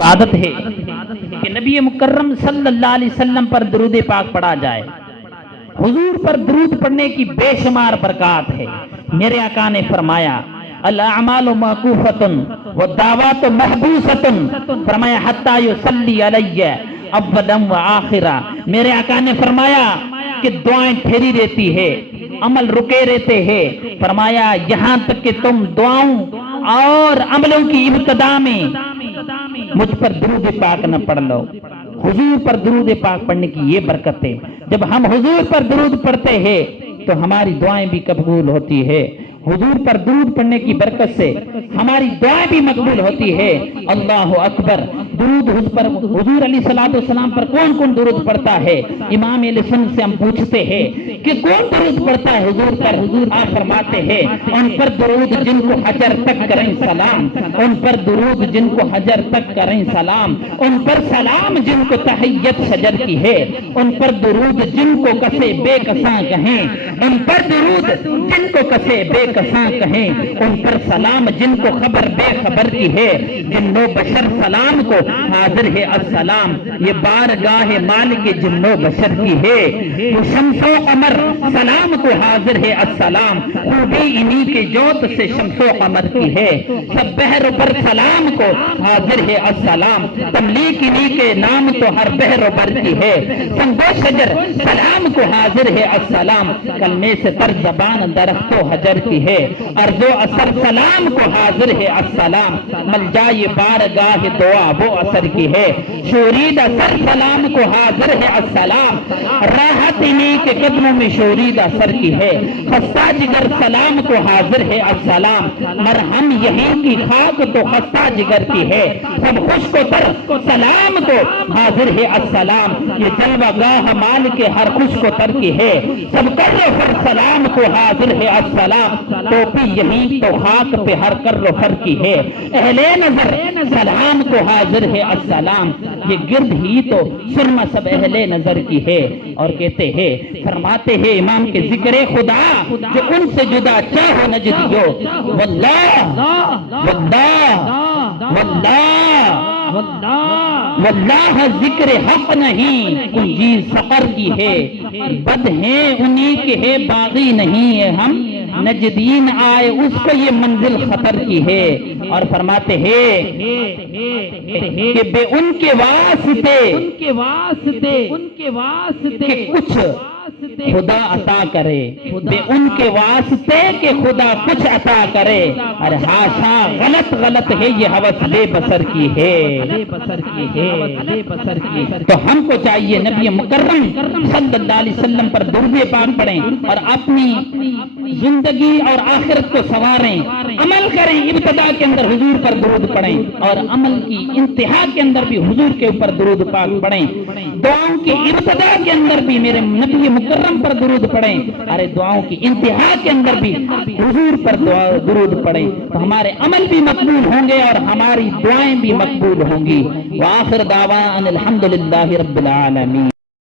عبادت ہے کہ نبی مکرم صلی اللہ علیہ وسلم پر درود پاک پڑھا جائے. حضور پر درود پڑھنے کی بے شمار برکات ہے. میرے آقا نے فرمایا الاعمال موقوفۃ والدعوات محبوسۃ، فرمایا حتی یصلی علی اولا وآخرا. میرے آقا نے فرمایا کہ دعائیں ٹھہری رہتی ہے، عمل رکے رہتے ہیں. فرمایا یہاں تک کہ تم دعاؤں اور عملوں کی ابتدا میں مجھ پر درود پاک نہ پڑھ لو. حضور پر درود پاک پڑھنے کی یہ برکت ہے. جب ہم حضور پر درود پڑھتے ہیں تو ہماری دعائیں بھی قبول ہوتی ہے. حضور پر درود پڑھنے کی برکت سے ہماری دعائیں بھی مقبول ہوتی ہے. اللہ اکبر. درود حضور علیہ الصلوۃ والسلام پر کون کون درود پڑھتا ہے؟ امام اہل سنت سے ہم پوچھتے ہیں کہ کون درود پڑھتا ہے حضور پر؟ حضور آپ فرماتے ہیں ان پر درود جن کو حجر تک کریں سلام، ان پر درود جن کو حجر تک کریں سلام، ان پر سلام جن کو تحیت شجر کی ہے، ان پر درود جن کو کسے بے کساں کہیں، ان پر درود جن کو کسے بے کساں کہیں، ان پر سلام جن کو خبر بے خبر کی ہے. جن و بشر سلام کو حاضر ہے السلام، یہ بارگاہ مالک جن و بشر کی ہے. وہ شمس و قمر سلام کو حاضر ہے السلام، خوبی انہی کے جوت سے شمس و قمر کی ہے. سب بحر پر سلام کو حاضر ہے السلام، تملیک انہی کے نام تو ہر بحر بر کی ہے. سنگ و شجر سلام کو حاضر ہے السلام، کلمے سے تر زبان درخت و حجر کی ہے. ارض و اثر سلام کو حاضر ہے السلام، ملجائے بارگاہ دعا وہ اثر کی ہے. شورید اثر سلام کو حاضر ہے السلام، راحت انہی کے قدموں میں شورید اثر کی ہے. خستہ جگر سلام کو حاضر ہے السلام، مرہم یہیں کی خاک تو خستہ جگر کی ہے. سب خشک و تر سلام کو حاضر ہے السلام، یہ جلوہ گاہ مال کے ہر خشک و تر کی ہے. سب کر و فر سلام کو حاضر ہے السلام، ٹوپی یہیں تو خاک پہ ہر کر و فر کی ہے. اہل نظر سلام کو حاضر ہے السلام، یہ گرد ہی تو سرما سب اہل نظر کی ہے. اور کہتے ہیں فرماتے ہیں امام کے ذکر خدا جو ان سے جدا چاہو نجدیو، واللہ واللہ واللہ واللہ ذکر حق نہیں کنجی سفر کی ہے. بد ہیں انہی کے ہے باغی نہیں ہے ہم، نجدین آئے اس کو یہ منزل خطر کی ہے. اور فرماتے ہیں کہ بے ان کے واسطے کہ کچھ خدا عطا کرے، بے ان کے واسطے کہ خدا کچھ عطا کرے. اور ہاشا غلط ہے یہ ہوس بے بسر کی ہے. تو ہم کو چاہیے نبی مکرم صلی اللہ علیہ وسلم پر درود پاک پڑھیں اور اپنی زندگی اور آخرت کو سنواریں. عمل کریں، ابتدا کے اندر حضور پر درود پڑھیں اور عمل کی انتہا کے اندر بھی حضور کے اوپر درود پاک پڑھیں. دعاؤں کی ابتدا کے اندر بھی میرے نبی مکرم پر درود پڑھیں، ارے دعاؤں کی انتہا کے اندر بھی حضور پر درود پڑھیں تو ہمارے عمل بھی مقبول ہوں گے اور ہماری دعائیں بھی مقبول ہوں گی. وآخر دعوانا الحمدللہ رب العالمین.